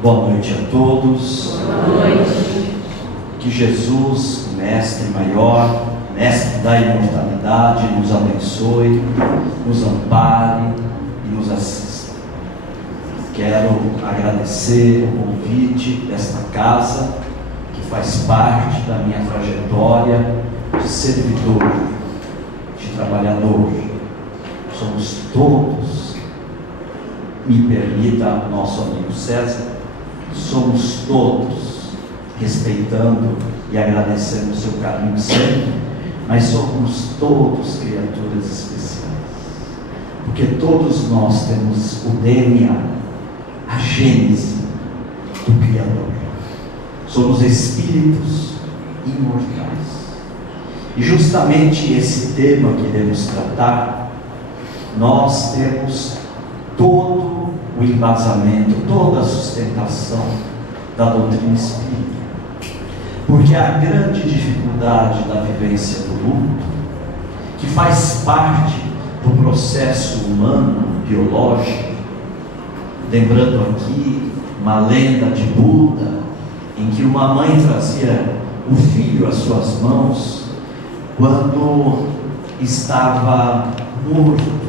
Boa noite a todos. Boa noite. Que Jesus, Mestre maior, Mestre da imortalidade, nos abençoe, nos ampare e nos assista. Quero agradecer o convite desta casa, que faz parte da minha trajetória de servidor, de trabalhador. Somos todos, me permita nosso amigo César, somos todos, respeitando e agradecendo o seu carinho sempre, mas somos todos criaturas especiais, porque todos nós temos o DNA, a gênese do Criador. Somos espíritos imortais. E justamente esse tema que iremos tratar, nós temos todo o embasamento, toda a sustentação da doutrina espírita. Porque a grande dificuldade da vivência do luto, que faz parte do processo humano, biológico, lembrando aqui uma lenda de Buda, em que uma mãe trazia o filho às suas mãos quando estava morto.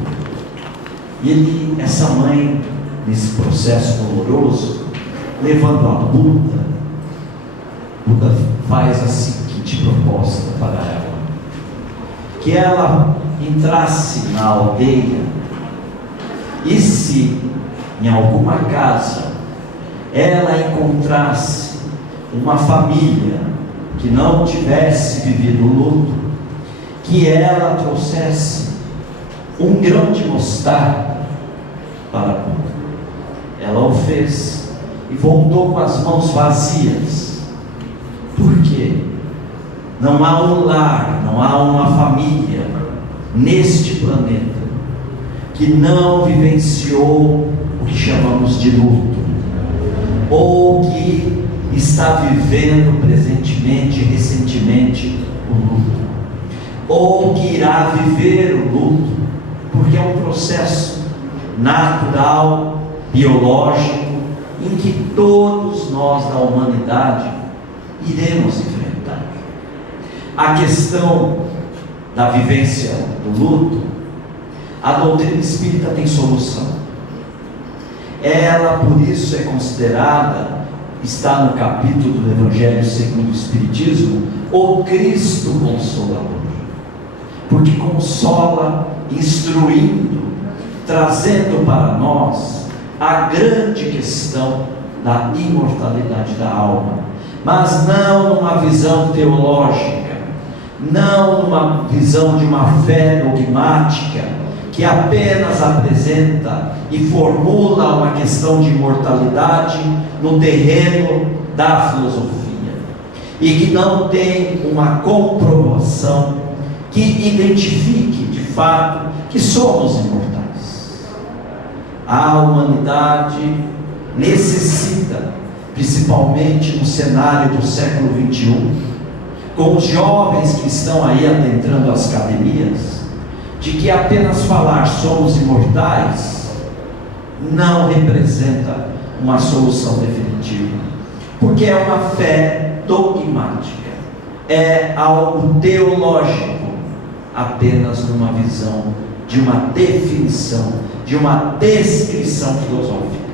E essa mãe, nesse processo doloroso, levando a Buda faz a seguinte proposta para ela: que ela entrasse na aldeia e, se em alguma casa ela encontrasse uma família que não tivesse vivido o luto, que ela trouxesse um grão de mostarda para Buda. Ela o fez e voltou com as mãos vazias. Por quê? Não há um lar, não há uma família neste planeta que não vivenciou o que chamamos de luto, ou que está vivendo presentemente, recentemente, o luto, ou que irá viver o luto, porque é um processo natural, biológico, em que todos nós da humanidade iremos enfrentar. A questão da vivência do luto, a doutrina espírita tem solução. Ela, por isso, é considerada, está no capítulo do Evangelho segundo o Espiritismo, o Cristo Consolador, porque consola, instruindo, trazendo para nós a grande questão da imortalidade da alma, mas não numa visão teológica, não numa visão de uma fé dogmática, que apenas apresenta e formula uma questão de imortalidade no terreno da filosofia, e que não tem uma comprovação que identifique de fato que somos imortais. A humanidade necessita, principalmente no cenário do século XXI, com os jovens que estão aí adentrando as academias, de que apenas falar somos imortais não representa uma solução definitiva, porque é uma fé dogmática, é algo teológico, apenas numa visão de uma definição, de uma descrição filosófica,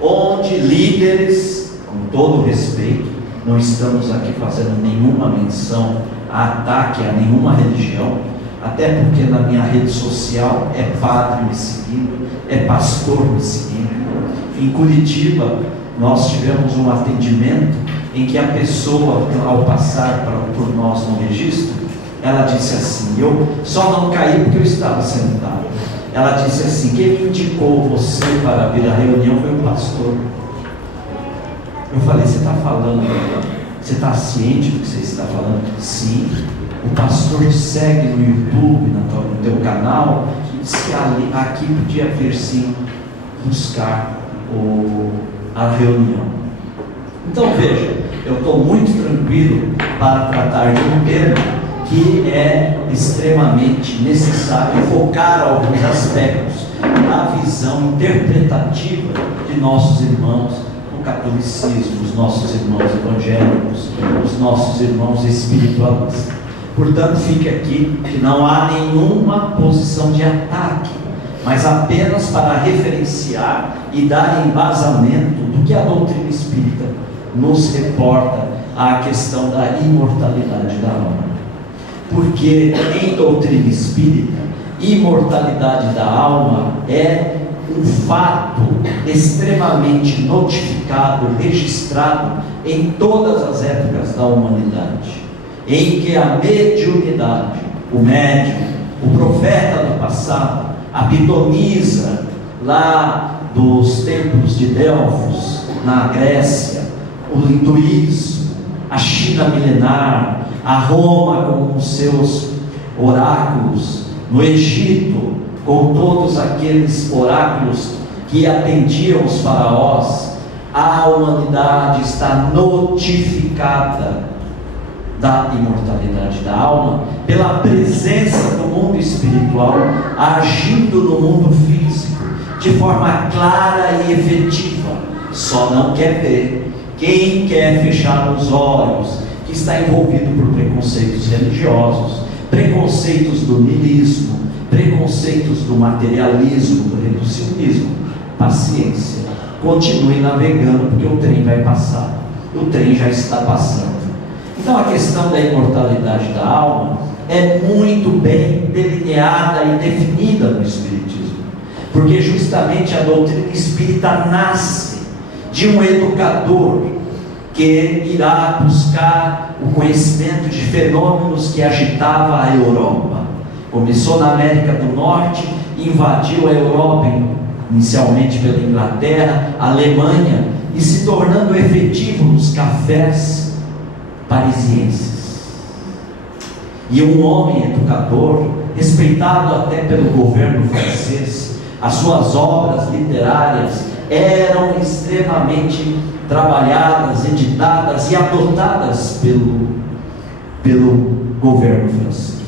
onde líderes, com todo respeito, não estamos aqui fazendo nenhuma menção a ataque a nenhuma religião, até porque na minha rede social é padre me seguindo, é pastor me seguindo. Em Curitiba nós tivemos um atendimento em que a pessoa, ao passar por nós no registro, ela disse assim: eu só não caí porque eu estava sentado. Ela disse assim: quem indicou você para vir à reunião foi o pastor. Eu falei: você está falando, você está ciente do que você está falando? Sim. O pastor te segue no YouTube, no teu canal, e disse que aqui podia vir sim buscar a reunião. Então veja, eu estou muito tranquilo para tratar de um tema que é extremamente necessário focar alguns aspectos da visão interpretativa de nossos irmãos o catolicismo, os nossos irmãos evangélicos, os nossos irmãos espiritualistas. Portanto, fica aqui que não há nenhuma posição de ataque, mas apenas para referenciar e dar embasamento do que a doutrina espírita nos reporta à questão da imortalidade da alma. Porque em doutrina espírita, imortalidade da alma é um fato extremamente notificado, registrado em todas as épocas da humanidade, em que a mediunidade, o médium, o profeta do passado, abdoniza lá dos templos de Delfos, na Grécia, o hinduísmo, a China milenar, a Roma com os seus oráculos, no Egito, com todos aqueles oráculos que atendiam os faraós. A humanidade está notificada da imortalidade da alma pela presença do mundo espiritual agindo no mundo físico de forma clara e efetiva. Só não quer ver quem quer fechar os olhos, que está envolvido por preconceitos religiosos, preconceitos do niilismo, preconceitos do materialismo, do reducionismo. Paciência, continue navegando, porque o trem vai passar, o trem já está passando. Então a questão da imortalidade da alma é muito bem delineada e definida no Espiritismo, porque justamente a doutrina espírita nasce de um educador que irá buscar o conhecimento de fenômenos que agitavam a Europa. Começou na América do Norte, invadiu a Europa, inicialmente pela Inglaterra, Alemanha, e se tornando efetivo nos cafés parisienses. E um homem educador, respeitado até pelo governo francês, as suas obras literárias eram extremamente trabalhadas, editadas e adotadas pelo governo francês.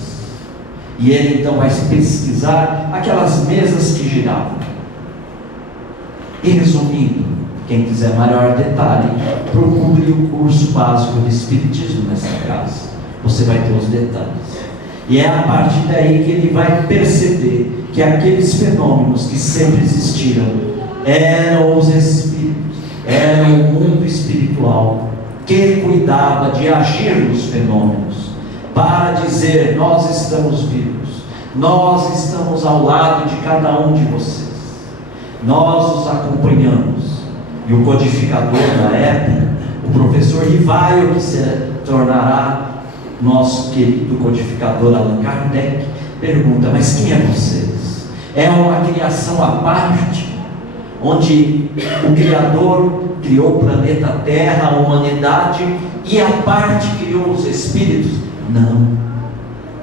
E ele então vai pesquisar aquelas mesas que giravam. E resumindo, quem quiser maior detalhe, procure o curso básico de Espiritismo nessa casa. Você vai ter os detalhes. E é a partir daí que ele vai perceber que aqueles fenômenos que sempre existiram eram os espíritos, era o mundo espiritual que cuidava de agir nos fenômenos para dizer: nós estamos vivos, nós estamos ao lado de cada um de vocês, nós os acompanhamos. E o codificador da época, o professor Rivaio, que se tornará nosso querido codificador Allan Kardec, pergunta: mas quem é vocês? É uma criação à parte, onde o Criador criou o planeta Terra, a humanidade, e à parte criou os espíritos? Não.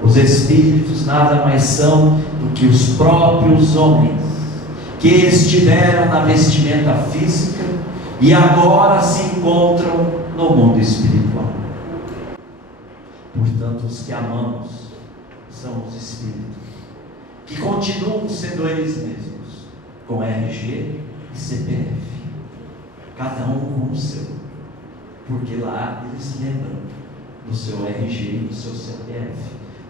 Os espíritos nada mais são do que os próprios homens, que estiveram na vestimenta física e agora se encontram no mundo espiritual. Portanto, os que amamos são os espíritos, que continuam sendo eles mesmos, com RG e CPF, cada um com o seu, porque lá eles lembram do seu RG e do seu CPF.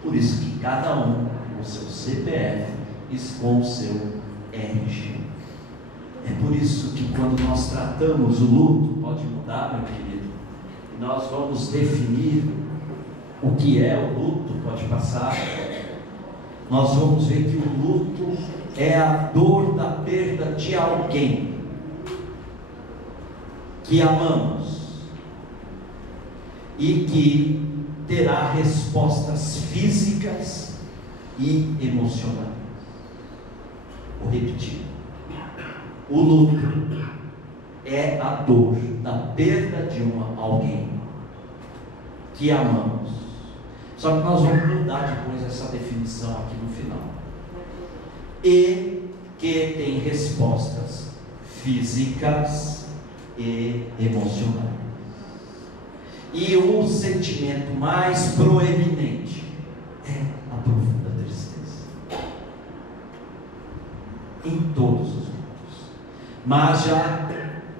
Por isso que cada um com o seu CPF e com o seu RG. É por isso que quando nós tratamos o luto, pode mudar, meu querido, e nós vamos definir o que é o luto, pode passar. Nós vamos ver que o luto é a dor da perda de alguém que amamos e que terá respostas físicas e emocionais. Vou repetir: o luto é a dor da perda de alguém que amamos. Só que nós vamos mudar depois essa definição aqui no final. E que tem respostas físicas e emocionais. E o sentimento mais proeminente é a profunda tristeza, em todos os mundos. Mas já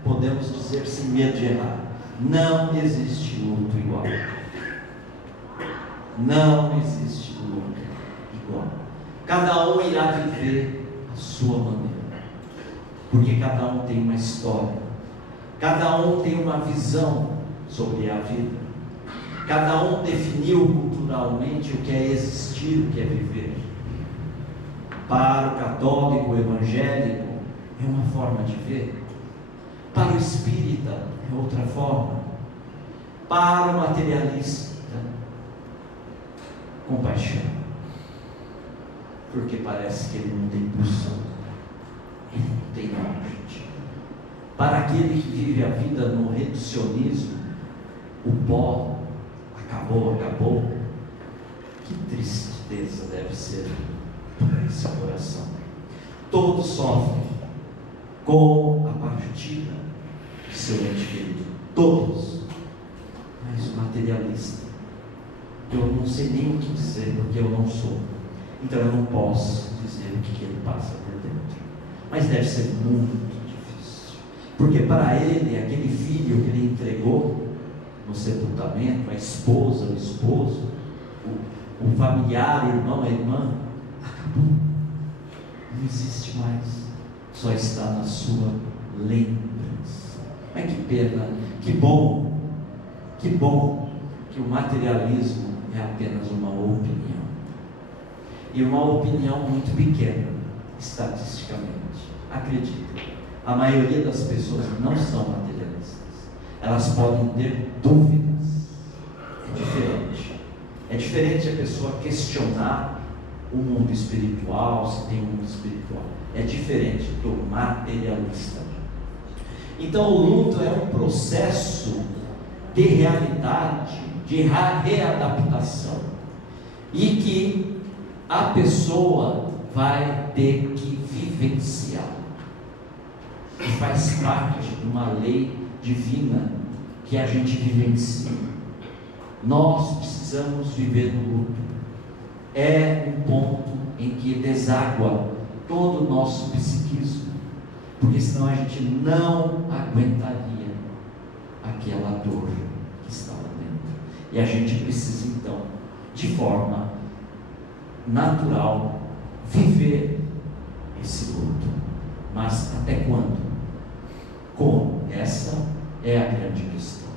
podemos dizer sem medo de errar, não existe luto igual. Não existe luto igual. Cada um irá viver a sua maneira, porque cada um tem uma história, cada um tem uma visão sobre a vida, cada um definiu culturalmente o que é existir, o que é viver. Para o católico, o evangélico, é uma forma de ver. Para o espírita, é outra forma. Para o materialista, compaixão. Porque parece que ele não tem pulsão, ele não tem norte. Para aquele que vive a vida no reducionismo, o pó acabou. Que tristeza deve ser para esse coração. Todos sofrem com a partida de seu ente querido, todos. Mas o materialista, eu não sei nem o que dizer, porque eu não sou, então eu não posso dizer o que ele passa por dentro. Mas deve ser muito difícil, porque para ele, aquele filho que ele entregou no sepultamento, a esposa, o esposo, o familiar, o irmão, a irmã, acabou, não existe mais, só está na sua lembrança. Mas que pena, que bom que o materialismo é apenas uma opinião, e uma opinião muito pequena, estatisticamente. Acredite, a maioria das pessoas não são materialistas, elas podem ter dúvidas. É diferente a pessoa questionar o mundo espiritual, se tem um mundo espiritual, é diferente do materialista. Então o luto é um processo de realidade, de readaptação, e que a pessoa vai ter que vivenciar, e faz parte de uma lei divina que a gente vivencia. Nós precisamos viver no luto. É um ponto em que deságua todo o nosso psiquismo, porque senão a gente não aguentaria aquela dor que está lá dentro. E a gente precisa então, de forma natural, viver esse luto. Mas até quando? Como? Essa é a grande questão.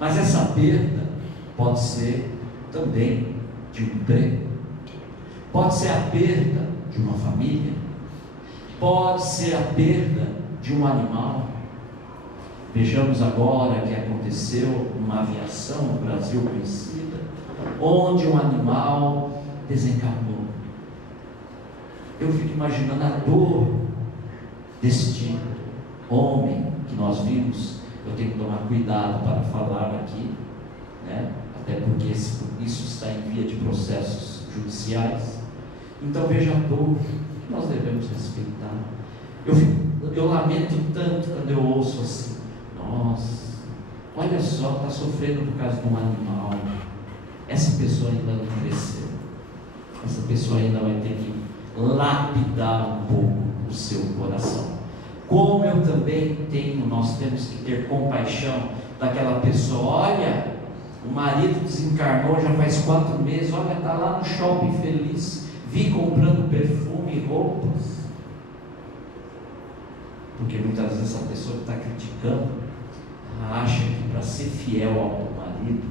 Mas essa perda pode ser também de um emprego, pode ser a perda de uma família, pode ser a perda de um animal. Vejamos agora o que aconteceu numa aviação no Brasil conhecida, onde um animal desencarnou. Eu fico imaginando a dor deste homem que nós vimos. Eu tenho que tomar cuidado para falar aqui, né? Até porque isso está em via de processos judiciais. Então veja a dor que nós devemos respeitar. Eu lamento tanto quando eu ouço assim: nossa, olha só, está sofrendo por causa de um animal. Essa pessoa ainda não cresceu, essa pessoa ainda vai ter que lapidar um pouco o seu coração. Como eu também nós temos que ter compaixão daquela pessoa. Olha, o marido desencarnou já faz 4 meses, olha, está lá no shopping feliz, vi comprando perfume e roupas. Porque muitas vezes essa pessoa que está criticando, ela acha que para ser fiel ao marido,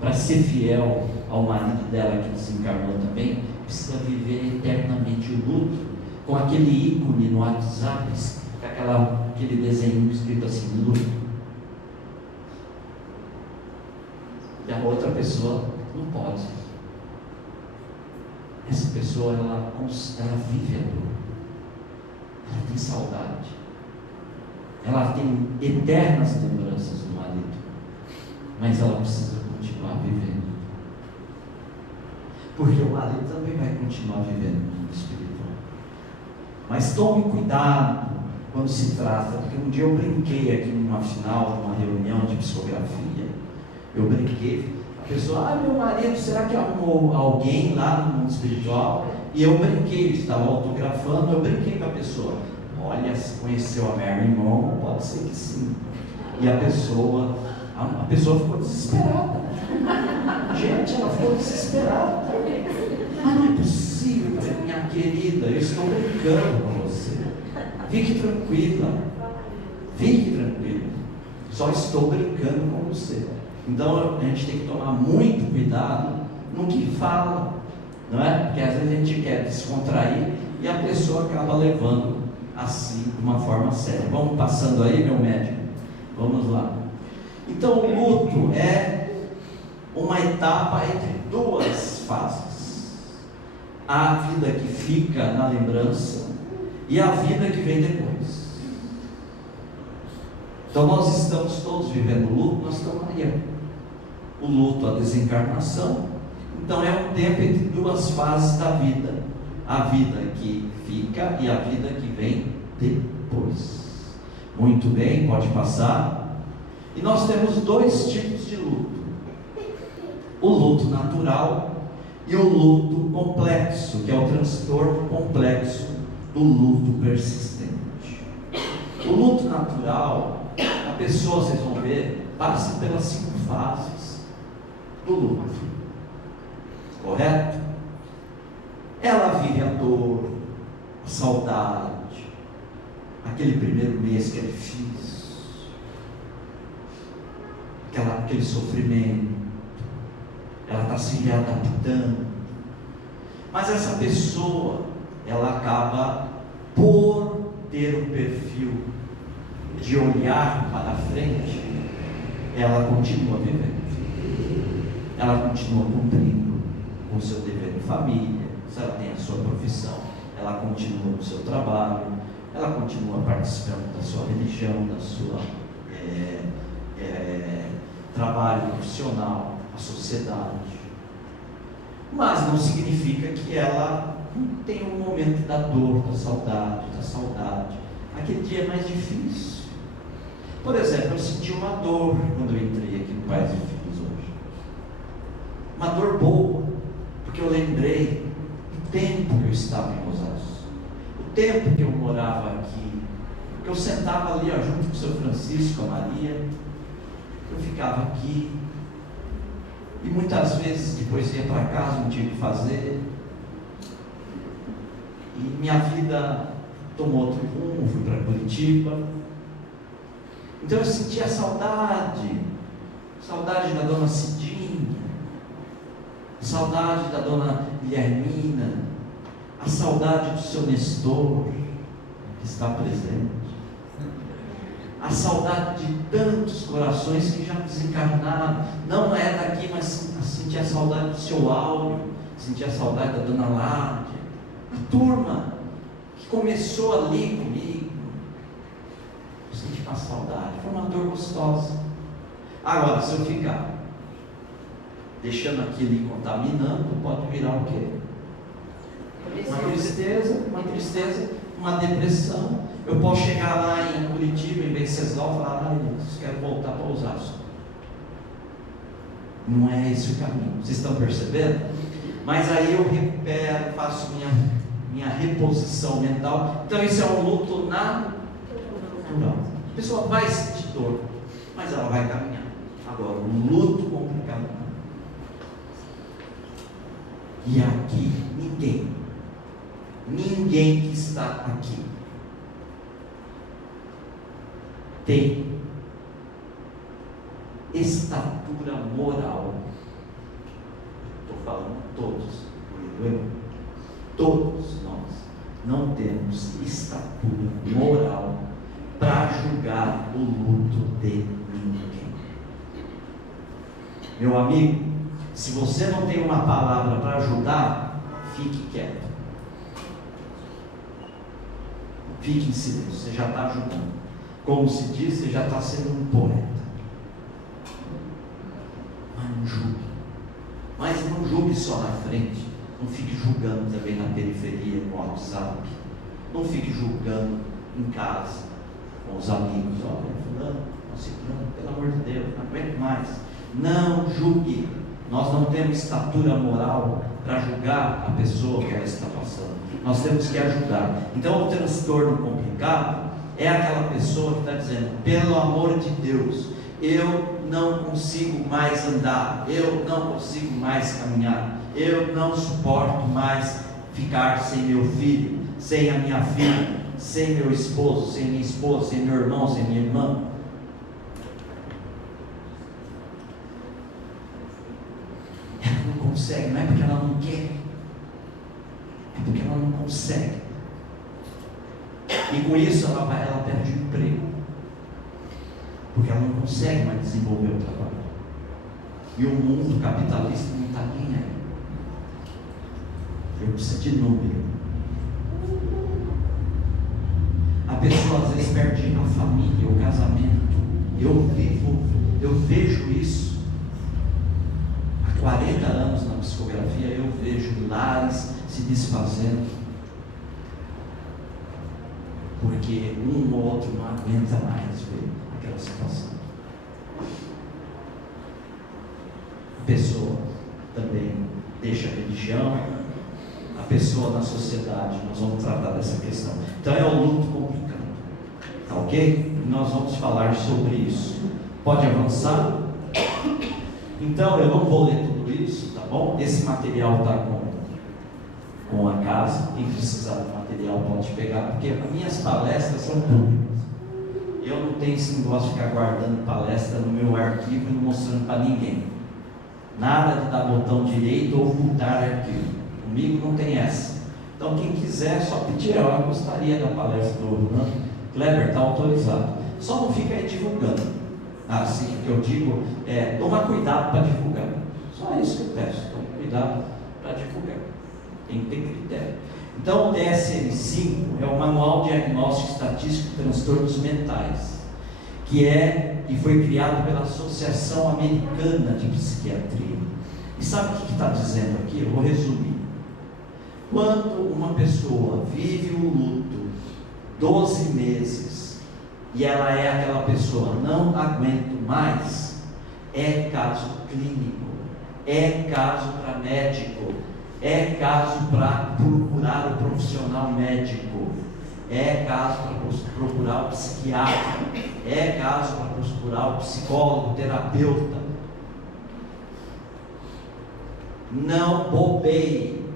para ser fiel ao marido dela que desencarnou também, precisa viver eternamente o luto, com aquele ícone no WhatsApp, aquele desenho escrito assim, luto. E a outra pessoa não pode. Essa pessoa, ela vive a dor, ela tem saudade, ela tem eternas lembranças do marido, mas ela precisa continuar vivendo, porque o marido também vai continuar vivendo no mundo espiritual. Mas tome cuidado quando se trata, porque um dia eu brinquei aqui numa final de uma reunião de psicografia, eu brinquei, a pessoa, meu marido, será que arrumou alguém lá no mundo espiritual? E eu brinquei, estava autografando, eu brinquei com a pessoa, olha, se conheceu a Marilyn Monroe, pode ser que sim. E a pessoa ficou desesperada. Gente, ela ficou desesperada. Mas não é possível, minha querida, eu estou brincando com você. Fique tranquila. Fique tranquila. Só estou brincando com você. Então a gente tem que tomar muito cuidado no que fala, não é? Porque às vezes a gente quer descontrair e a pessoa acaba levando assim de uma forma séria. Vamos passando aí, meu médico. Vamos lá. Então o luto é uma etapa entre duas fases: a vida que fica na lembrança e a vida que vem depois. Então nós estamos todos vivendo o luto, nós estamos aí. O luto, a desencarnação. Então é um tempo entre duas fases da vida: a vida que fica e a vida que vem depois. Muito bem, pode passar. E nós temos dois tipos de luto: o luto natural e o luto complexo, que é o transtorno complexo do luto persistente. O luto natural, a pessoa, vocês vão ver, passa pelas 5 fases do luto, correto? Ela vive a dor, a saudade, aquele primeiro mês que é difícil, aquele sofrimento, ela está se readaptando. Mas essa pessoa, ela acaba por ter um perfil de olhar para frente, ela continua vivendo, ela continua cumprindo com o seu dever de família. Se ela tem a sua profissão, ela continua no seu trabalho, ela continua participando da sua religião, da sua trabalho profissional, a sociedade. Mas não significa que ela não tenha um momento da dor, da saudade. Aquele dia é mais difícil. Por exemplo, eu senti uma dor quando eu entrei aqui no Pais e Filhos hoje. Uma dor boa, porque eu lembrei do tempo que eu estava em Osasco, o tempo que eu morava aqui, que eu sentava ali junto com o seu Francisco, a Maria, eu ficava aqui, e muitas vezes depois ia para casa, não tinha o que fazer, e minha vida tomou outro rumo, fui para Curitiba. Então eu sentia saudade da dona Cidinha, saudade da dona Guilhermina, a saudade do seu Nestor, que está presente, a saudade de tantos corações que já desencarnaram, não é daqui, mas sentia a saudade do seu Áureo, sentia a saudade da dona Ládia, a turma que começou ali comigo. Eu senti uma saudade, foi uma dor gostosa. Agora, se eu ficar deixando aquilo e contaminando, pode virar o quê? Uma tristeza, uma depressão. Eu posso chegar lá em Curitiba, em Venceslau, e falar: ai Deus, quero voltar para Osasco. Não é esse o caminho, vocês estão percebendo? Mas aí eu recupero, faço minha reposição mental. Então isso é um luto natural. A pessoa vai sentir dor, mas ela vai caminhar. Agora, um luto complicado. E aqui, ninguém que está aqui tem estatura moral. Estou falando todos, todos nós não temos estatura moral para julgar o luto de ninguém. Meu amigo, se você não tem uma palavra para ajudar, fique quieto. Fique em silêncio, você já está ajudando. Como se diz, você já está sendo um poeta. Mas não julgue. Mas não julgue só na frente. Não fique julgando também na periferia, no WhatsApp. Não fique julgando em casa, com os amigos. Olha, fulano, ciclano, pelo amor de Deus, não aguento mais. Não julgue. Nós não temos estatura moral para julgar a pessoa que ela está passando. Nós temos que ajudar. Então o transtorno complicado É aquela pessoa que está dizendo: pelo amor de Deus, eu não consigo mais andar, eu não consigo mais caminhar, eu não suporto mais ficar sem meu filho, sem a minha filha, sem meu esposo, sem minha esposa, sem meu irmão, sem minha irmã. Ela não consegue, não é porque ela não quer, é porque ela não consegue. E com isso ela perde o emprego, porque ela não consegue mais desenvolver o trabalho. E o mundo capitalista não está nem aí. Eu preciso de número. A pessoa às vezes perde a família, o casamento. Eu vejo isso. Há 40 anos na psicografia eu vejo lares se desfazendo, porque um ou outro não aguenta mais ver aquela situação. A pessoa também deixa a religião, a pessoa na sociedade. Nós vamos tratar dessa questão. Então é um luto complicado, tá ok? Nós vamos falar sobre isso. Pode avançar? Então eu não vou ler tudo isso, tá bom? Esse material está com a casa. Quem precisar do material pode pegar, porque as minhas palestras são públicas. Eu não tenho esse negócio de ficar guardando palestra no meu arquivo e não mostrando para ninguém. Nada de dar botão direito ou ocultar arquivo. Comigo não tem essa. Então quem quiser, só pedir: eu gostaria da palestra do Kleber, está autorizado. Só não fica aí divulgando. Assim que eu digo toma cuidado para divulgar. Só isso que eu peço, toma cuidado para divulgar. Tem que ter critério. Então o DSM-5 é o Manual Diagnóstico Estatístico de Transtornos Mentais, que foi criado pela Associação Americana de Psiquiatria. E sabe o que está dizendo aqui? Eu vou resumir. Quando uma pessoa vive o luto 12 meses e ela é aquela pessoa: não aguento mais, é caso clínico, é caso para médico, é caso para procurar o profissional médico, é caso para procurar o psiquiatra, é caso para procurar o psicólogo, o terapeuta. Não bobeie.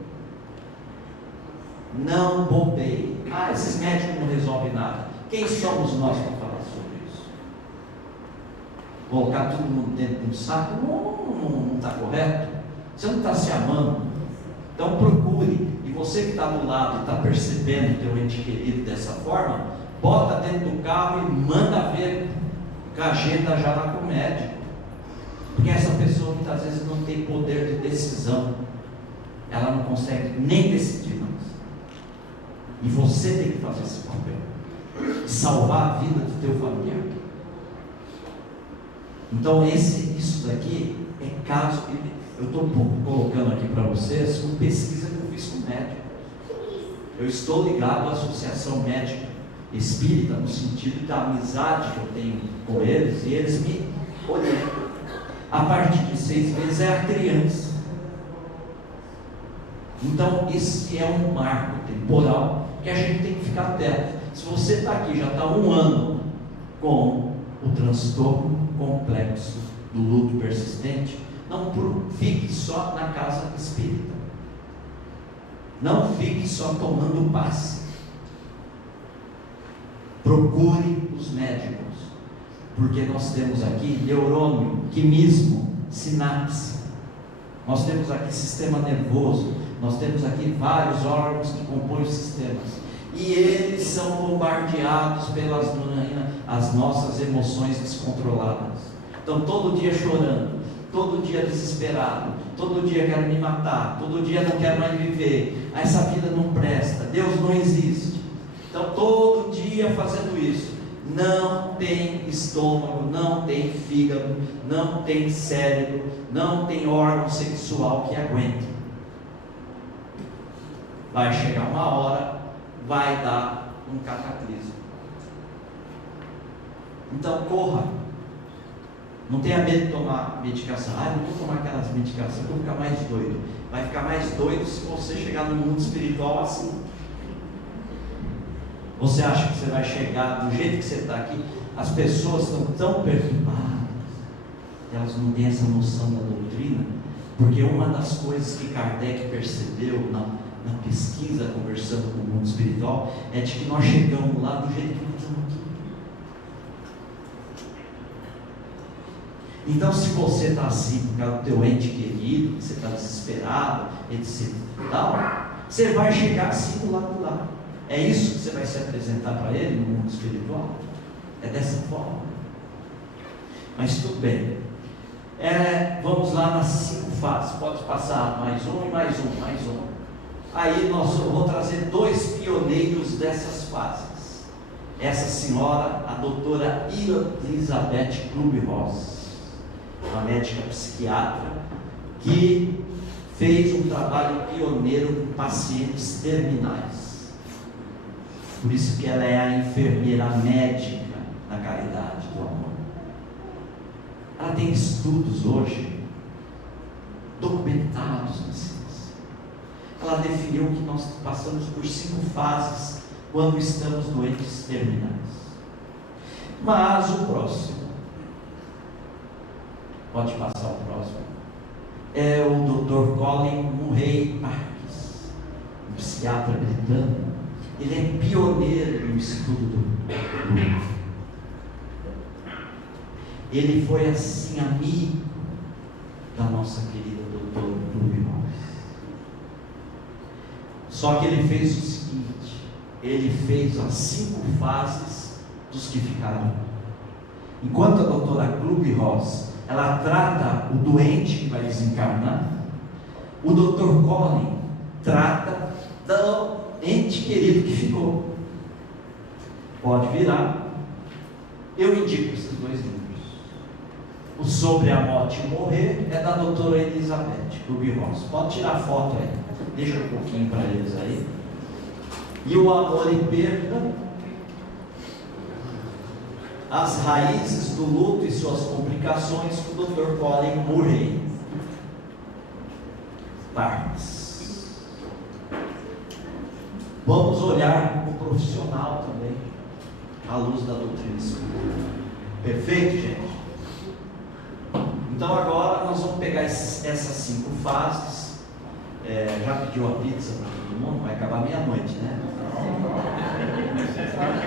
Não bobeie. Esses médicos não resolvem nada. Quem somos nós para falar sobre isso? Colocar todo mundo dentro de um saco não está correto. Você não está se amando. Então procure. E você que está do lado e está percebendo teu ente querido dessa forma, bota dentro do carro e manda ver com a agenda já lá com o médico. Porque essa pessoa muitas vezes não tem poder de decisão. Ela não consegue nem decidir mais. E você tem que fazer esse papel, salvar a vida do teu familiar. Então isso daqui é caso. Eu estou colocando aqui para vocês uma pesquisa que eu fiz com médico. Eu estou ligado à Associação Médica Espírita, no sentido da amizade que eu tenho com eles, e eles me orientam. A partir de 6 meses é a criança. Então esse é um marco temporal que a gente tem que ficar atento. Se você está aqui, já está 1 ano com o transtorno complexo do luto persistente, não fique só na casa espírita. Não fique só tomando passe. Procure os médicos, porque nós temos aqui neurônio, quimismo, sinapse. Nós temos aqui sistema nervoso. Nós temos aqui vários órgãos que compõem os sistemas. E eles são bombardeados pelas as nossas emoções descontroladas. Então todo dia chorando, todo dia desesperado, todo dia quero me matar, todo dia não quero mais viver, essa vida não presta, Deus não existe. Então todo dia fazendo isso. Não tem estômago, não tem fígado, não tem cérebro, não tem órgão sexual que aguente. Vai chegar uma hora, vai dar um cataclismo. Então corra. Não tenha medo de tomar medicação. Eu não vou tomar aquelas medicações, eu vou ficar mais doido. Vai ficar mais doido se você chegar no mundo espiritual assim. Você acha que você vai chegar do jeito que você está aqui? As pessoas estão tão perturbadas, elas não têm essa noção da doutrina, porque uma das coisas que Kardec percebeu na pesquisa, conversando com o mundo espiritual, é de que nós chegamos lá do jeito que nós estamos aqui. Então, se você está assim por causa do teu ente querido, que você está desesperado, etc. tal, você vai chegar assim do lado de lá. É isso que você vai se apresentar para ele no mundo espiritual? É dessa forma. Mas tudo bem. Vamos lá nas 5 fases. Pode passar mais um e mais um, mais um. Aí vou trazer 2 pioneiros dessas fases. Essa senhora, a doutora Elizabeth Kubler-Ross, uma médica psiquiatra que fez um trabalho pioneiro com pacientes terminais. Por isso que ela é a enfermeira médica da caridade, do amor. Ela tem estudos hoje documentados na ciência. Ela definiu que nós passamos por 5 fases quando estamos doentes terminais. Mas o próximo, pode passar o próximo, é o Dr. Colin Murray Parkes, um psiquiatra britânico. Ele é pioneiro no estudo do ele foi assim amigo da nossa querida doutora Kubler-Ross. Só que ele fez o seguinte: ele fez as 5 fases dos que ficaram. Enquanto a doutora Kubler-Ross ela trata o doente que vai desencarnar, o Dr. Colin trata do ente querido que ficou. Pode virar. Eu indico esses 2 livros. O Sobre a Morte e Morrer é da doutora Elizabeth Kubler-Ross. Pode tirar foto aí, deixa um pouquinho para eles aí. E o Amor e Perda, as raízes do luto e suas complicações, com o Dr. Colin Murray Parkes. Vamos olhar o profissional também, à luz da doutrina espírita. Perfeito, gente? Então agora nós vamos pegar essas 5 fases. Já pediu a pizza para todo mundo? Vai acabar meia-noite, né?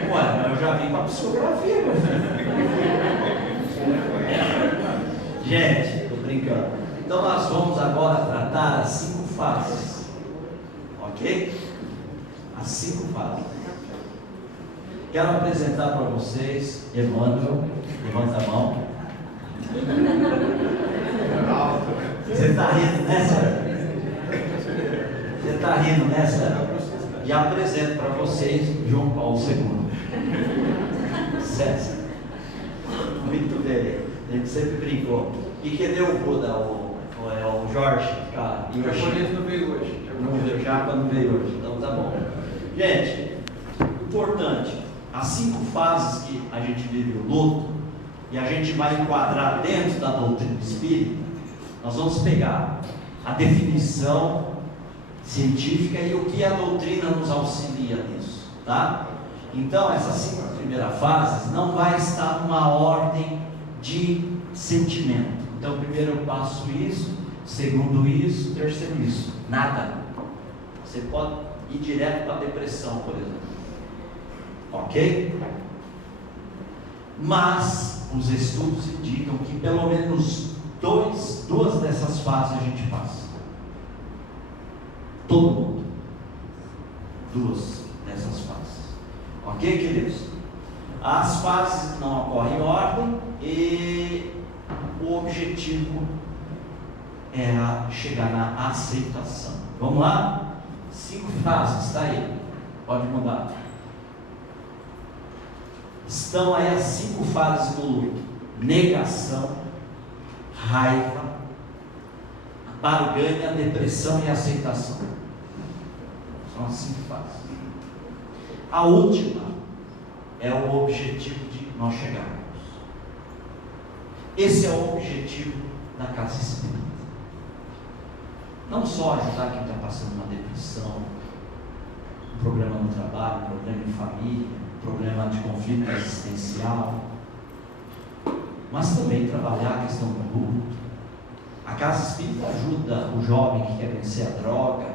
Ué, mas eu já vim para a psicografia, meu filho. Gente, estou brincando. Então nós vamos agora tratar as 5 fases. Ok? As 5 fases. Quero apresentar para vocês Emmanuel. Levanta a mão. Você está rindo nessa? Você está rindo nessa? E apresento para vocês João Paulo II. César. Muito bem. A gente sempre brincou. E cadê o Buda? O Jorge? Cara, o japonês não veio hoje. O Japa não veio hoje. Então tá bom. Gente, importante. As 5 fases que a gente vive o luto, e a gente vai enquadrar dentro da doutrina espírita, nós vamos pegar a definição científica e o que a doutrina nos auxilia nisso, tá? Então, essas 5 primeiras fases não vai estar numa ordem de sentimento. Então, primeiro eu passo isso, segundo isso, terceiro isso. Nada. Você pode ir direto para a depressão, por exemplo. Ok? Mas os estudos indicam que pelo menos 2 dessas fases a gente passa. Todo mundo. 2 dessas fases. Ok, queridos? As fases não ocorrem em ordem e o objetivo é chegar na aceitação. Vamos lá? 5 fases, está aí. Pode mudar. Estão aí as 5 fases do luto: negação, raiva, barganha, depressão e aceitação. São as 5 fases. A última é o objetivo de nós chegarmos. Esse é o objetivo da casa espírita. Não só ajudar quem está passando uma depressão, um problema no trabalho, um problema em família, um problema de conflito existencial, mas também trabalhar a questão do luto. A casa espírita ajuda o jovem que quer vencer a droga.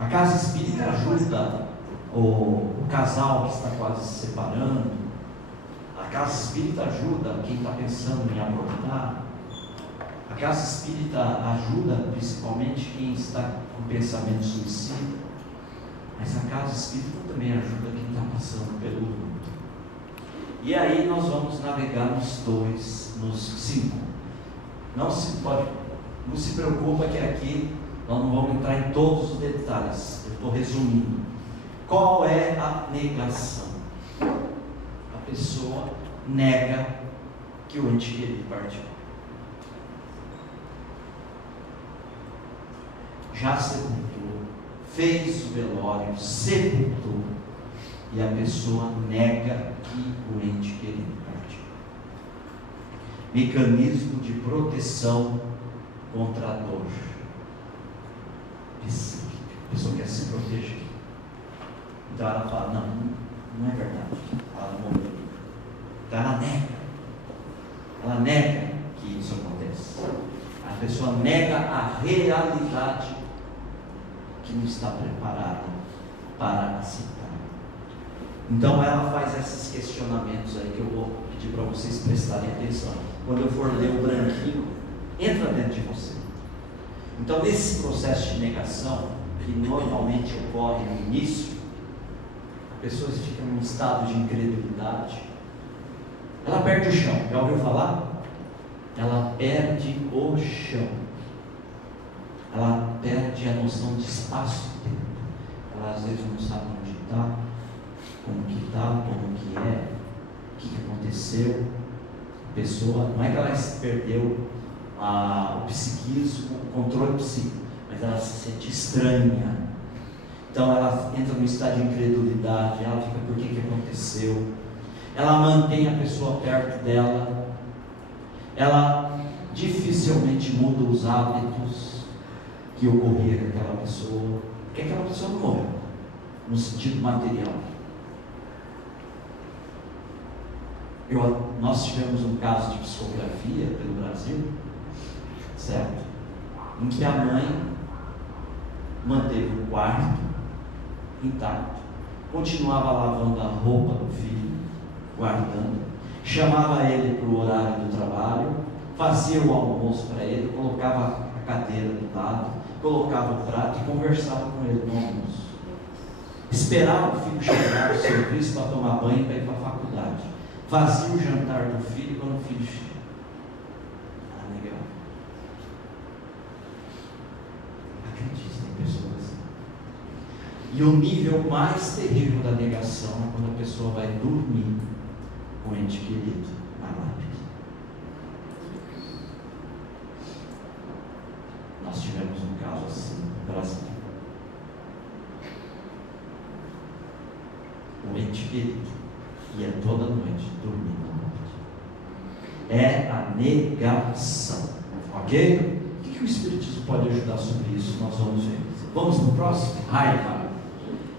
A casa espírita ajuda o casal que está quase se separando. A casa espírita ajuda quem está pensando em abortar. A casa espírita ajuda principalmente quem está com pensamento suicida. Mas a casa espírita também ajuda quem está passando pelo luto. E aí nós vamos navegar nos 5. Não se preocupa que aqui nós não vamos entrar em todos os detalhes. Eu estou resumindo. Qual é a negação? A pessoa nega que o ente querido partiu. Já sepultou, fez o velório, sepultou, e a pessoa nega que o ente querido partiu. Mecanismo de proteção contra a dor. A pessoa quer se proteger. Então ela fala, não é verdade, ela não morreu. Então ela nega que isso acontece. A pessoa nega a realidade que não está preparada para aceitar. Então ela faz esses questionamentos aí que eu vou pedir para vocês prestarem atenção. Quando eu for ler o branquinho, entra dentro de você. Então nesse processo de negação, que normalmente ocorre no início, a pessoa fica num estado de incredulidade, ela perde o chão. Já ouviu falar? Ela perde o chão. Ela perde a noção de espaço e tempo. Ela às vezes não sabe onde está, como que é, o que aconteceu. A pessoa, não é que ela perdeu o psiquismo, o controle psíquico, mas ela se sente estranha. Então ela entra num estado de incredulidade, ela fica, por que aconteceu? Ela mantém a pessoa perto dela, ela dificilmente muda os hábitos que ocorria com aquela pessoa, porque aquela pessoa não morreu, no sentido material. Nós tivemos um caso de psicografia pelo Brasil, certo? Em que a mãe manteve o quarto intacto, continuava lavando a roupa do filho, guardando, chamava ele para o horário do trabalho, fazia o almoço para ele, colocava a cadeira do lado, colocava o prato e conversava com ele no almoço. Esperava o filho chegar do serviço para tomar banho para ir para a faculdade. Fazia o jantar do filho quando o filho chega. Legal. Acredite, tem pessoas assim. E o nível mais terrível da negação é quando a pessoa vai dormir com o ente querido na lápide. Nós tivemos um caso assim no Brasil. O ente querido ia toda noite dormir na lápide. É a negação. Ok? O que o Espiritismo pode ajudar sobre isso? Nós vamos ver. Vamos no próximo? Raiva.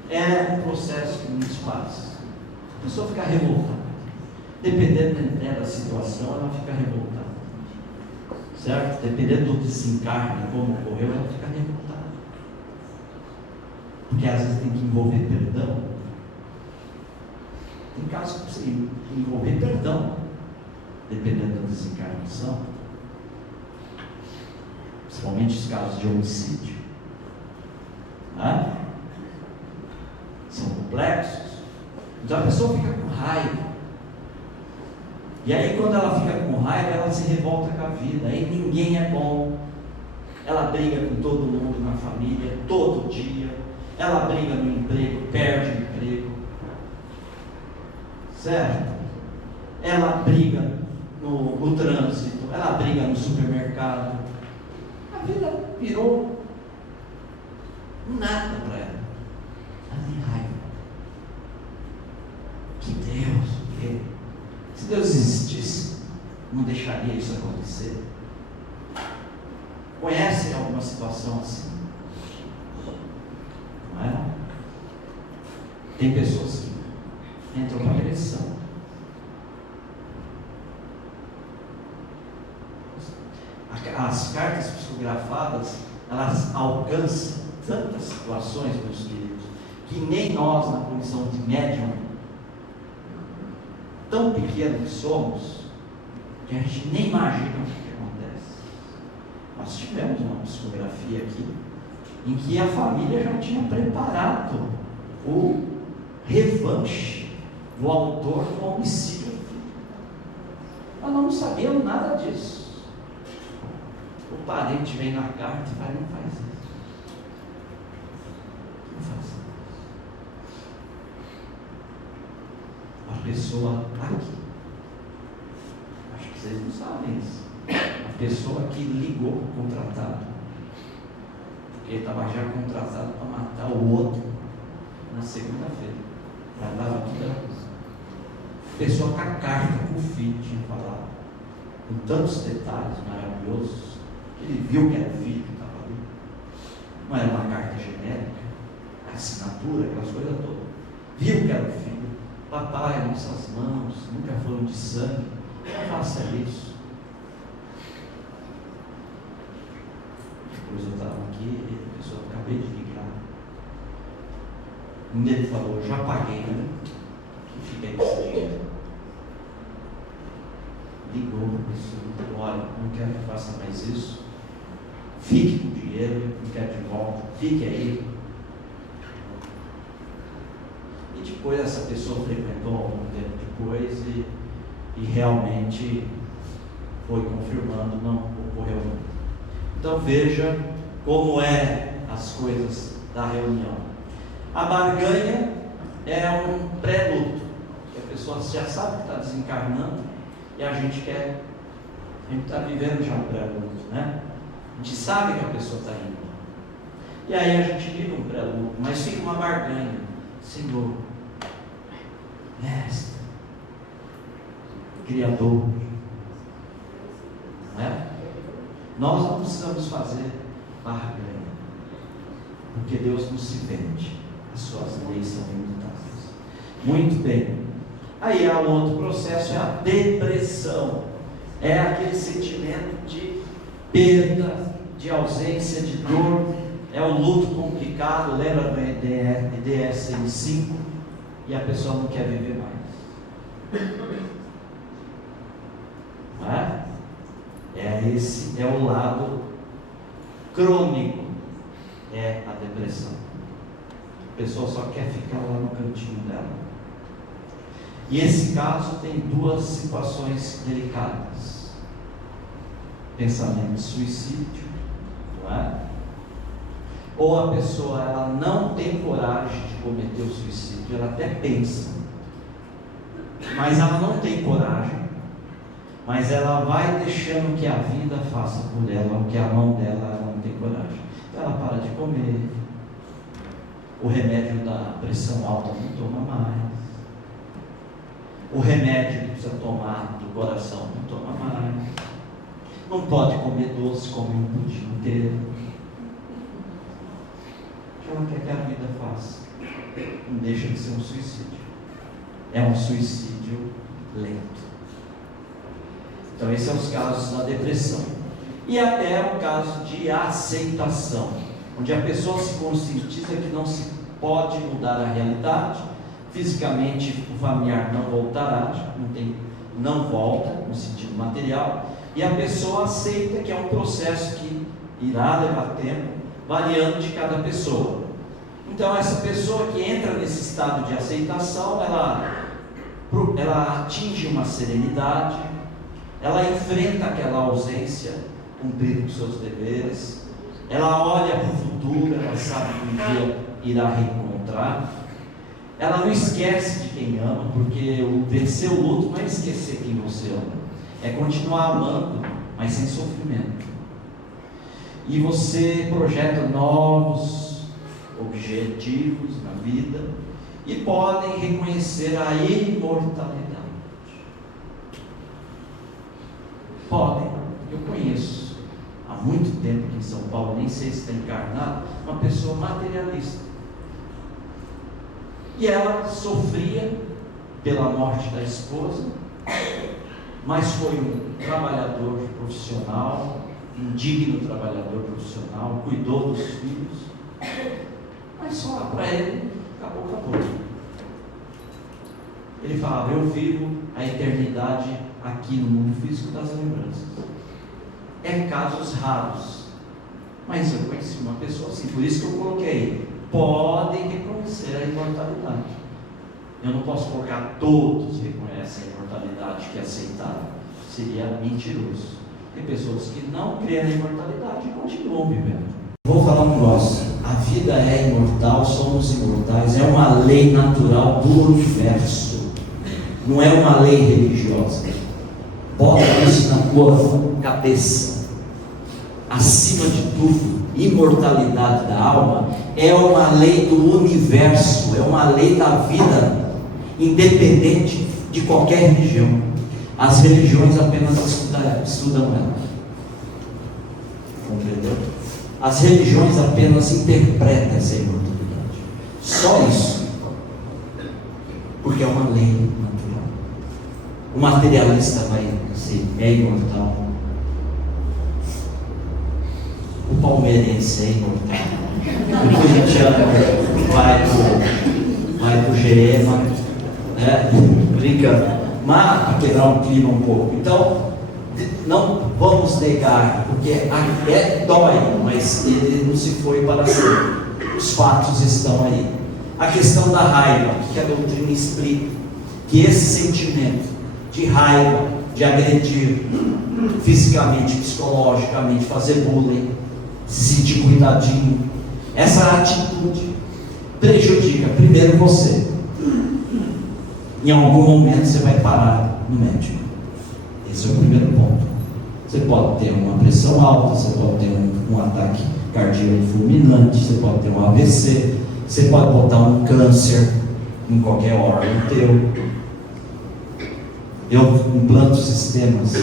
É um processo que muitos fazem. A pessoa fica revoltada. Dependendo da situação, ela fica revoltada. Certo? Dependendo do desencarne, como ocorreu, ela fica revoltada. Porque às vezes tem que envolver perdão. Tem casos que você envolver perdão, dependendo da desencarnação. Principalmente os casos de homicídio. Né? São complexos. Então a pessoa fica com raiva. E aí quando ela fica com raiva, ela se revolta com a vida. Aí ninguém é bom. Ela briga com todo mundo na família, todo dia. Ela briga no emprego, perde o emprego. Certo? Ela briga no trânsito, ela briga no supermercado. A vida virou nada para ela. Ela tem raiva. Que Deus, o quê? Se Deus existisse, não deixaria isso acontecer. Conhecem alguma situação assim? Não é? Tem pessoas que entram com agressão. As cartas psicografadas, elas alcançam tantas situações, meus queridos, que nem nós, na condição de médium, tão pequeno que somos, que a gente nem imagina o que acontece. Nós tivemos uma psicografia aqui, em que a família já tinha preparado o revanche do autor do homicídio. Nós não sabíamos nada disso. O parente vem na carta e fala: não faz isso. Não faz isso. A pessoa aqui, acho que vocês não sabem isso, a pessoa que ligou para o contratado, porque estava já contratado para matar o outro na segunda-feira, já dava tudo a coisa. A pessoa com a carta que o filho tinha falado, com tantos detalhes maravilhosos, ele viu que era o filho que estava ali, não era uma carta genérica, assinatura, aquelas coisas todas, viu que era o filho. Papai, nossas mãos nunca foram de sangue, não faça isso. Depois eu estava aqui, a pessoa, acabei de ligar, e ele falou: já paguei, né? Que fica aí esse dinheiro. Ligou para a pessoa, falou: olha, não quero que faça mais isso, fique com o dinheiro, não quero de volta, fique aí. E depois essa pessoa frequentou algum tempo depois e realmente foi confirmando, não ocorreu nada. Então veja como é as coisas da reunião. A barganha é um pré-luto, que a pessoa já sabe que está desencarnando e a gente está vivendo já um pré-luto, né? A gente sabe que a pessoa está indo. E aí a gente vive um pré-luto, mas fica uma barganha: Senhor, Mestre, Criador, não é? Nós não precisamos fazer barganha, porque Deus não se vende, as suas leis são imutáveis. Muito bem. Aí há um outro processo, é a depressão, é aquele sentimento de perda, de ausência, de dor, é o luto complicado. Lembra do DSM-5? E a pessoa não quer viver mais, não é? Esse é o lado crônico, é a depressão. A pessoa só quer ficar lá no cantinho dela. E esse caso tem duas situações delicadas: pensamento de suicídio, não é? Ou a pessoa, ela não tem coragem de cometer o suicídio, ela até pensa, mas ela não tem coragem, mas ela vai deixando que a vida faça por ela, o que a mão dela, ela não tem coragem. Então ela para de comer, o remédio da pressão alta não toma mais, o remédio que precisa tomar do coração não toma mais, não pode comer doce, come um pudim inteiro. Ela quer que a vida faça, não deixa de ser um suicídio, é um suicídio lento. Então esses são os casos da depressão. E até o caso de aceitação, onde a pessoa se conscientiza que não se pode mudar a realidade, fisicamente o familiar não voltará, não volta no sentido material, e a pessoa aceita que é um processo que irá levar tempo, variando de cada pessoa. Então essa pessoa que entra nesse estado de aceitação, ela atinge uma serenidade, ela enfrenta aquela ausência, cumprindo os seus deveres, ela olha para o futuro, ela sabe que um dia irá reencontrar, ela não esquece de quem ama, porque vencer o luto não é esquecer quem você ama, é continuar amando, mas sem sofrimento. E você projeta novos objetivos na vida e podem reconhecer a imortalidade. Podem. Eu conheço há muito tempo aqui em São Paulo, nem sei se está encarnado, uma pessoa materialista. E ela sofria pela morte da esposa, mas foi um trabalhador profissional, um digno trabalhador profissional, cuidou dos filhos, mas só para ele, acabou. Ele falava: eu vivo a eternidade aqui no mundo físico das lembranças. É casos raros, mas eu conheci uma pessoa assim, por isso que eu coloquei: podem reconhecer a imortalidade. Eu não posso colocar todos reconhecem a imortalidade, que é aceitável, seria mentiroso. Tem pessoas que não creem na imortalidade e continuam vivendo. Vou falar um negócio: a vida é imortal, somos imortais, é uma lei natural do universo, não é uma lei religiosa. Bota isso na tua cabeça. Acima de tudo, imortalidade da alma é uma lei do universo, é uma lei da vida, independente de qualquer religião. As religiões apenas estudam ela. Compreendeu? As religiões apenas interpretam essa imortalidade. Só isso. Porque é uma lei natural. O materialista vai dizer: é imortal. O palmeirense é imortal. O corintiano vai pro Jerema, né? Brincando. Mas para quebrar um clima um pouco. Então, não vamos negar, porque dói, mas ele não se foi para sempre. Os fatos estão aí. A questão da raiva, que a doutrina explica, que esse sentimento de raiva, de agredir fisicamente, psicologicamente, fazer bullying, se sentir cuidadinho, essa atitude prejudica primeiro você. Em algum momento você vai parar no médico. Esse é o primeiro ponto. Você pode ter uma pressão alta, você pode ter um ataque cardíaco fulminante, você pode ter um AVC, você pode botar um câncer em qualquer órgão teu. Eu implanto sistemas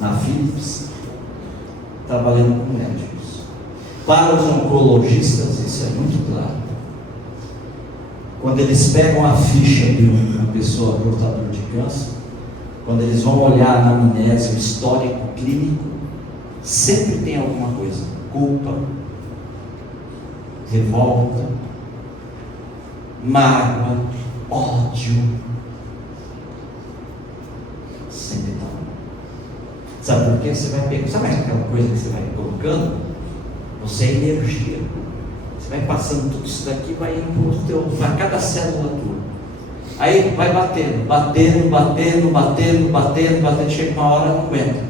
na Philips, trabalhando com médicos. Para os oncologistas, isso é muito claro. Quando eles pegam a ficha de uma pessoa portadora de câncer, quando eles vão olhar na anamnese, o histórico clínico, sempre tem alguma coisa: culpa, revolta, mágoa, ódio. Sempre está. Sabe por quê? Você vai pegar, sabe aquela coisa que você vai colocando? Você é energia. Você vai passando tudo isso daqui, vai indo para cada célula tua. Aí vai batendo, chega uma hora não aguenta.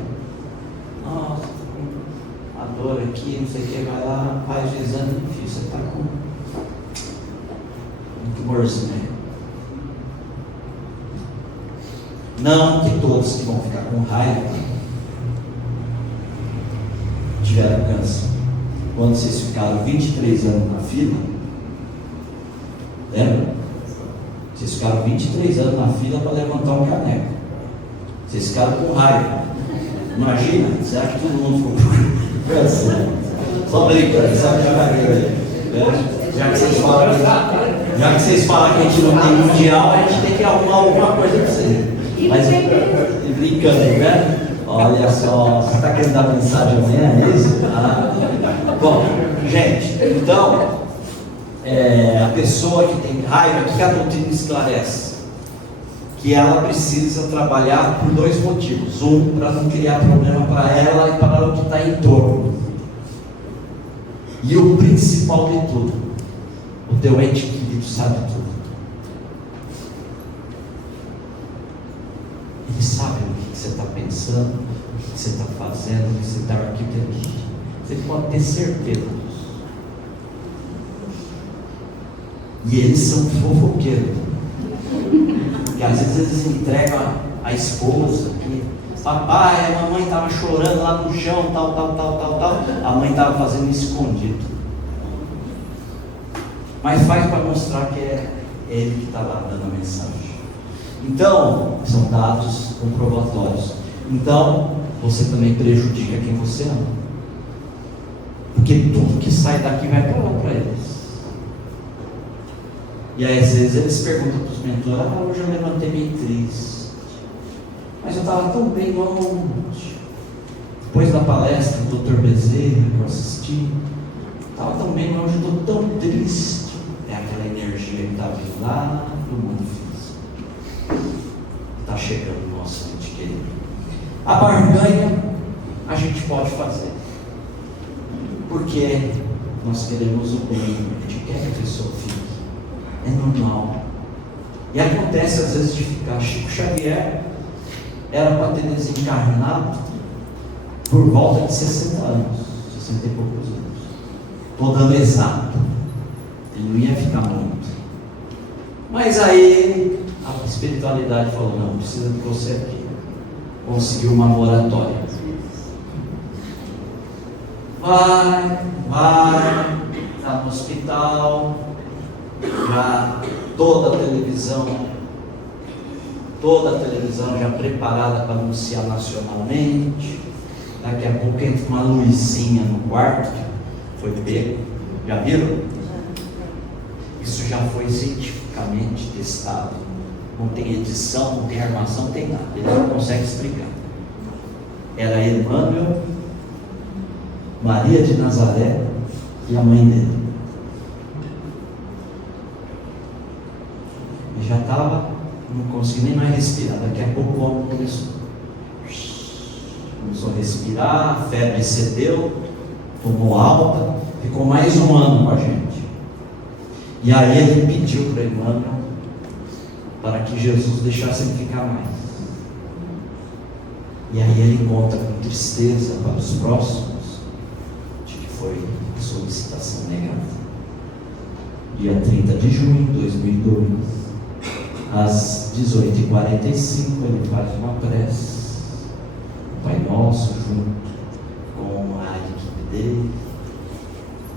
Nossa, com a dor aqui, não sei o que, vai lá, faz o exame, filho, você está com um tumorzinho. Não que todos que vão ficar com raiva tiveram câncer. Quando vocês ficaram 23 anos na fila, lembra? Vocês ficaram 23 anos na fila para levantar um caneco. Vocês ficaram com raiva. Imagina, será que todo mundo ficou com câncer? Só brincando, sabe? Já que vocês falam que a gente não tem mundial, a gente tem que arrumar alguma coisa para você. Mas brincando, né? Olha só, você está querendo dar mensagem amanhã, é isso? Bom, gente, então, a pessoa que tem raiva, o que a doutrina esclarece? Que ela precisa trabalhar por dois motivos. Um, para não criar problema para ela e para o que está em torno. E o principal de tudo, o teu ente querido sabe tudo. Ele sabe o que você está pensando, o que você está fazendo, o que você está arquitetando. Você pode ter certeza disso. E eles são fofoqueiros. Porque às vezes eles entregam a esposa que, papai, a mamãe estava chorando lá no chão, tal. A mãe estava fazendo escondido. Mas faz para mostrar que é ele que está lá dando a mensagem. Então, são dados comprobatórios. Então, você também prejudica quem você ama. Porque tudo que sai daqui vai para lá para eles. E aí às vezes eles perguntam para os mentores: hoje eu levantei meio triste, mas eu estava tão bem ontem. Depois da palestra do Dr. Bezerra que eu assisti, estava tão bem, mas hoje eu estou tão triste. É aquela energia que está vindo lá do mundo físico, está chegando no nosso ente querido. A barganha a gente pode fazer, porque nós queremos o bem, a gente quer que a pessoa fique, é normal. E acontece às vezes de ficar. Chico Xavier era para ter desencarnado por volta de 60 anos, 60 e poucos anos. Estou dando exato, ele não ia ficar muito. Mas aí a espiritualidade falou: não, precisa de você aqui. Conseguiu uma moratória. Vai, está no hospital, já toda a televisão já preparada para anunciar nacionalmente. Daqui a pouco entra uma luzinha no quarto, foi pego, já viram? Isso já foi cientificamente testado. Não tem edição, não tem armação, não tem nada. Ele não consegue explicar. Era Emmanuel, Maria de Nazaré e a mãe dele. Ele já estava, não conseguia nem mais respirar. Daqui a pouco o homem começou a respirar, a febre cedeu, tomou alta, ficou mais um ano com a gente. E aí ele pediu para Emmanuel para que Jesus deixasse ele ficar mais. E aí ele conta com tristeza para os próximos de que foi solicitação negada. Dia 30 de junho de 2002, às 18h45, ele faz uma prece, o Pai Nosso, junto com a equipe dele,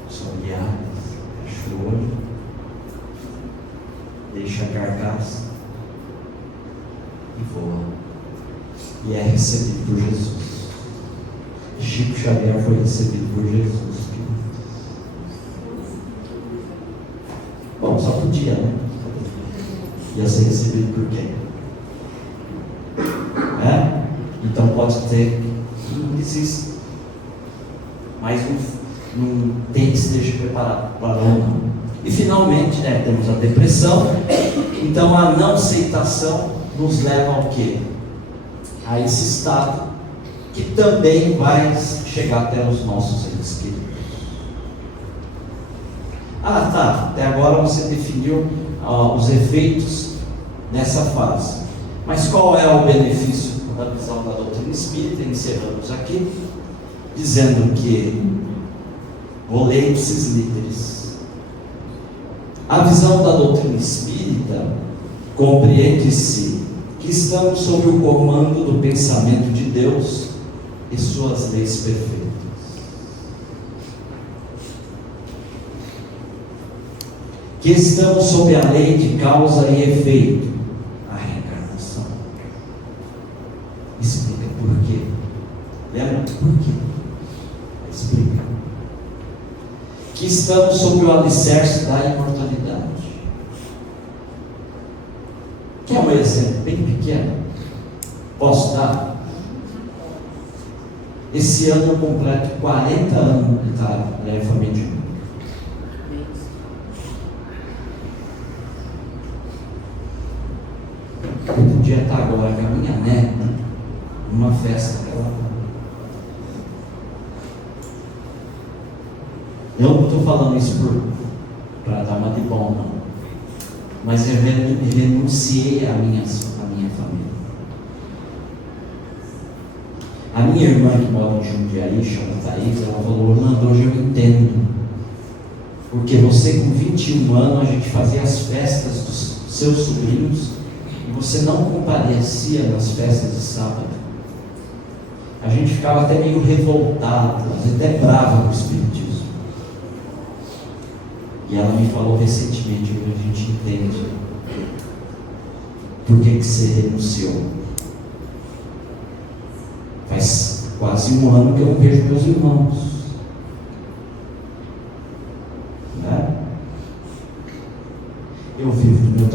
os familiares, fecha o olho, deixa a carcaça e voa. E é recebido por Jesus. Chico Xavier foi recebido por Jesus. Bom, só podia, né? Ia ser recebido por quem? Então pode ter, não existe, mas não tem que esteja preparado para ou não. E finalmente, temos a depressão. Então a não aceitação nos leva ao quê? A esse estado que também vai chegar até os nossos entes queridos. Até agora você definiu os efeitos nessa fase. Mas qual é o benefício da visão da doutrina espírita? Encerramos aqui dizendo que Voleipsis literis. A visão da doutrina espírita compreende-se que estamos sob o comando do pensamento de Deus e suas leis perfeitas. Que estamos sob a lei de causa e efeito, a reencarnação. Explica por quê. Lembra? Por quê? Explica. Que estamos sob o alicerce da imortalidade. Quer um exemplo bem pequeno? Posso dar? Esse ano eu completo 40 anos de tarefa mediúnica. Eu podia estar agora com a minha neta numa festa que ela. Eu não estou falando isso para dar uma de bom, não. Mas eu renunciei à minha família. A minha irmã que mora em Jundiaí, chama Thaís, ela falou: Orlando, hoje eu entendo. Porque você com 21 anos, a gente fazia as festas dos seus sobrinhos e você não comparecia nas festas de sábado. A gente ficava até meio revoltado, até bravo com o Espiritismo. E ela me falou recentemente: a gente entende por que você renunciou. Faz quase um ano que eu não vejo meus irmãos, né? Eu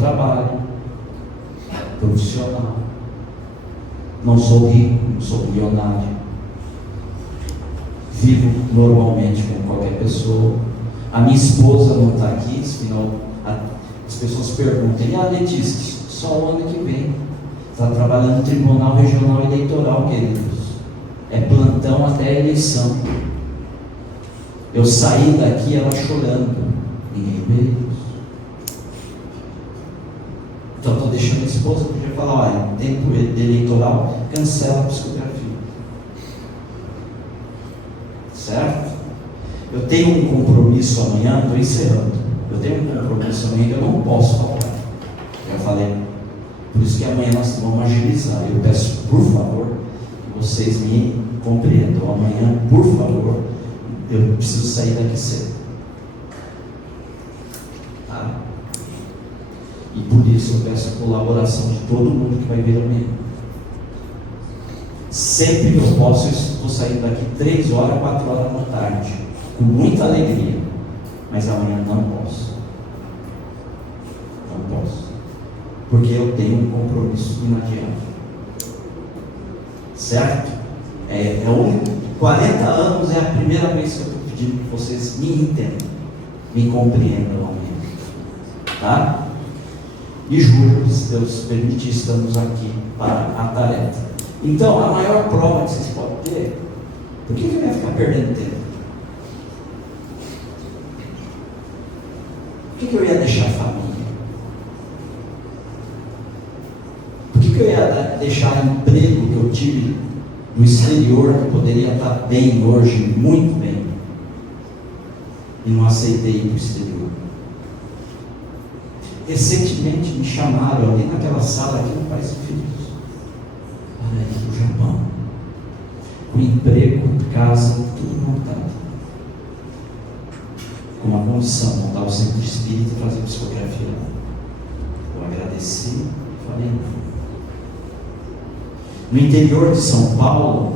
trabalho profissional. Não sou rico, não sou milionário. Vivo normalmente como qualquer pessoa. A minha esposa não está aqui, senão as pessoas perguntam: e a Letícia? Só o ano que vem. Está trabalhando no Tribunal Regional Eleitoral, queridos. É plantão até a eleição. Eu saí daqui, ela chorando. Ninguém vê isso. Então estou deixando a esposa, podia falar: olha, tempo eleitoral, cancela a psicografia. Certo? Eu tenho um compromisso amanhã, estou encerrando. Eu tenho um compromisso amanhã que eu não posso faltar. Já falei. Por isso que amanhã nós vamos agilizar. Eu peço, por favor, que vocês me compreendam. Amanhã, por favor, eu preciso sair daqui cedo. Tá? E por isso eu peço a colaboração de todo mundo que vai vir amanhã. Sempre que eu posso, eu estou saindo daqui 3 horas, 4 horas da tarde, com muita alegria. Mas amanhã não posso. Não posso. Porque eu tenho um compromisso inadiável. Certo? 40 anos é a primeira vez que eu estou pedindo que vocês me entendam, me compreendam amanhã. Tá? E juro, se Deus permitir, estamos aqui para a tarefa. Então, a maior prova que vocês podem ter, por que eu ia ficar perdendo tempo? Por que eu ia deixar a família? Por que eu ia deixar o emprego que eu tive no exterior, que poderia estar bem hoje, muito bem, e não aceitei ir para o exterior? Recentemente me chamaram ali naquela sala aqui no Pais e Filhos. Olha aí, no Japão, com emprego, casa, tudo montado, com uma condição, montar o centro espírita e fazer psicografia. Eu agradeci e falei não. No interior de São Paulo,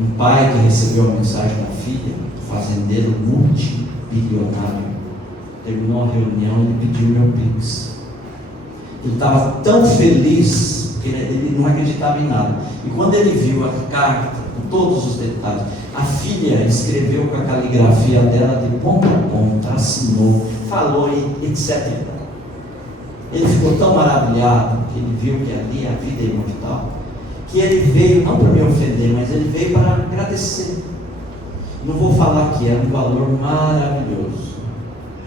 um pai que recebeu a mensagem da filha, fazendeiro multibilionário, terminou a reunião e pediu meu Pix. Ele estava tão feliz que ele não acreditava em nada. E quando ele viu a carta, com todos os detalhes, a filha escreveu com a caligrafia dela de ponta a ponta, assinou, falou e etc. Ele ficou tão maravilhado que ele viu que ali a vida é imortal, que ele veio, não para me ofender, mas ele veio para agradecer. Não vou falar que era um valor maravilhoso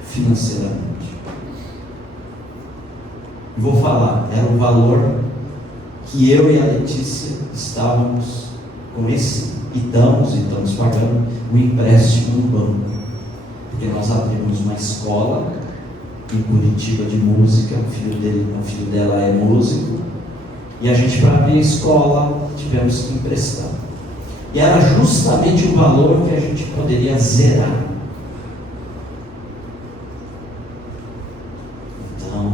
financeiramente. Vou falar, era um valor que eu e a Letícia estávamos com esse, e estamos pagando um empréstimo no banco, porque nós abrimos uma escola em Curitiba de música, o filho dela é músico, e a gente, para abrir a escola, tivemos que emprestar, e era justamente o valor que a gente poderia zerar. Então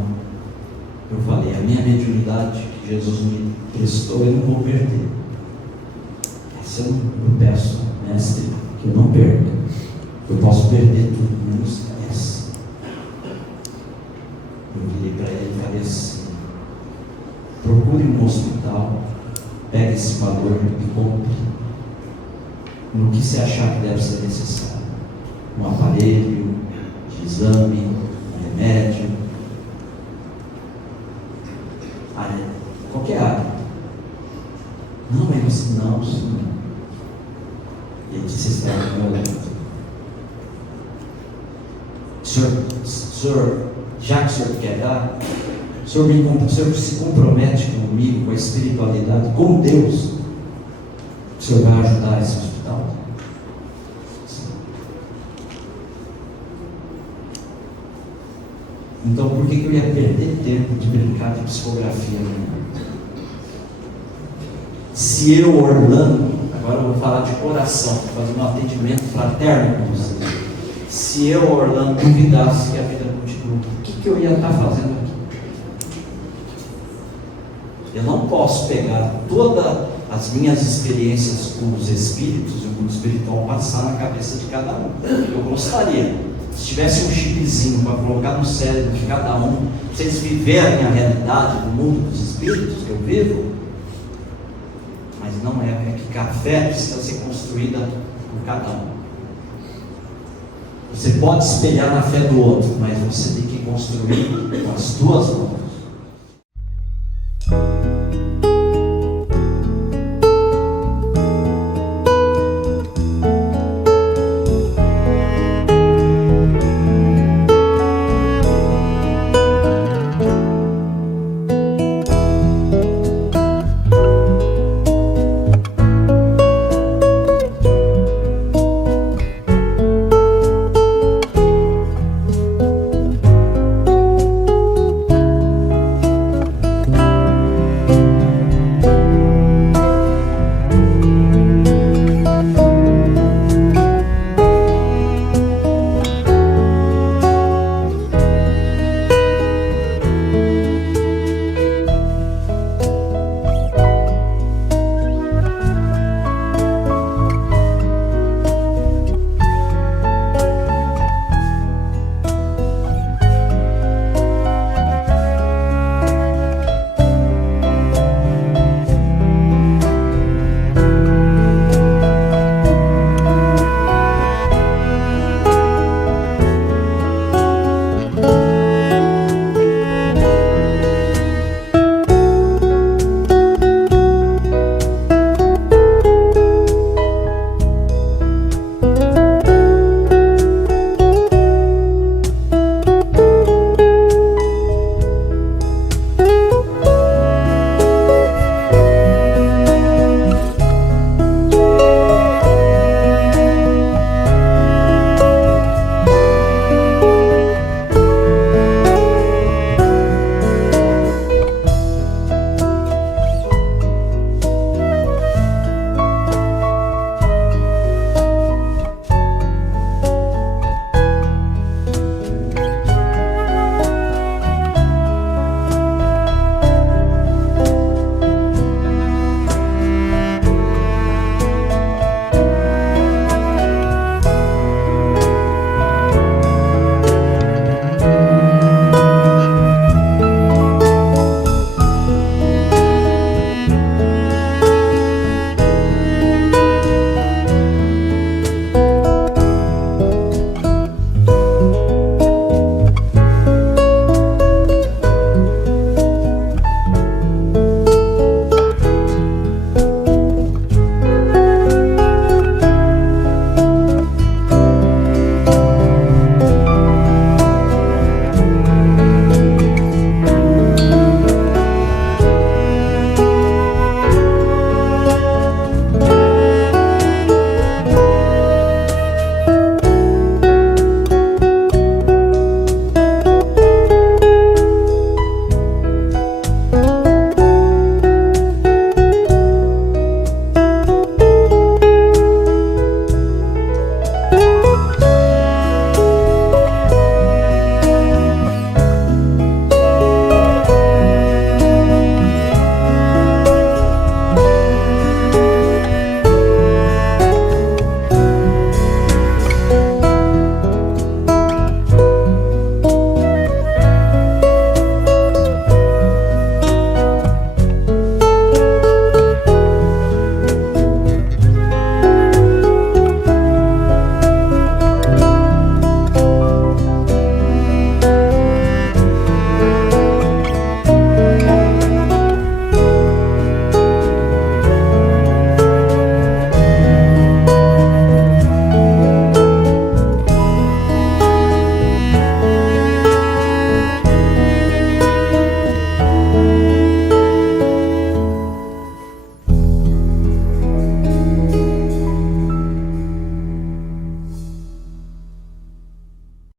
eu falei, a minha mediunidade que Jesus me prestou, eu não vou perder. Essa eu peço, mestre, que eu não perca. Eu posso perder tudo, menos essa. Eu virei para ele e falei assim: procure um hospital, pegue esse valor e compre no que você achar que deve ser necessário. Um aparelho de exame, um remédio, qualquer área. Não, mas não, senhor. E ele disse: está no meu lado. Senhor, já que o senhor quer dar, o senhor se compromete comigo, com a espiritualidade, com Deus, o senhor vai ajudar esse hospital? Então por que eu ia perder tempo de brincar de psicografia amanhã? Se eu, Orlando, agora eu vou falar de coração, fazer um atendimento fraterno com vocês. Se eu, Orlando, duvidasse que a vida continua, o que eu ia estar fazendo aqui? Eu não posso pegar todas as minhas experiências com os espíritos e o mundo espiritual, passar na cabeça de cada um. Eu gostaria, Se tivesse um chipzinho para colocar no cérebro de cada um, vocês viverem a realidade do mundo dos espíritos que eu vivo, mas não é que a fé precisa ser construída por cada um. Você pode espelhar na fé do outro, mas você tem que construir com as tuas mãos.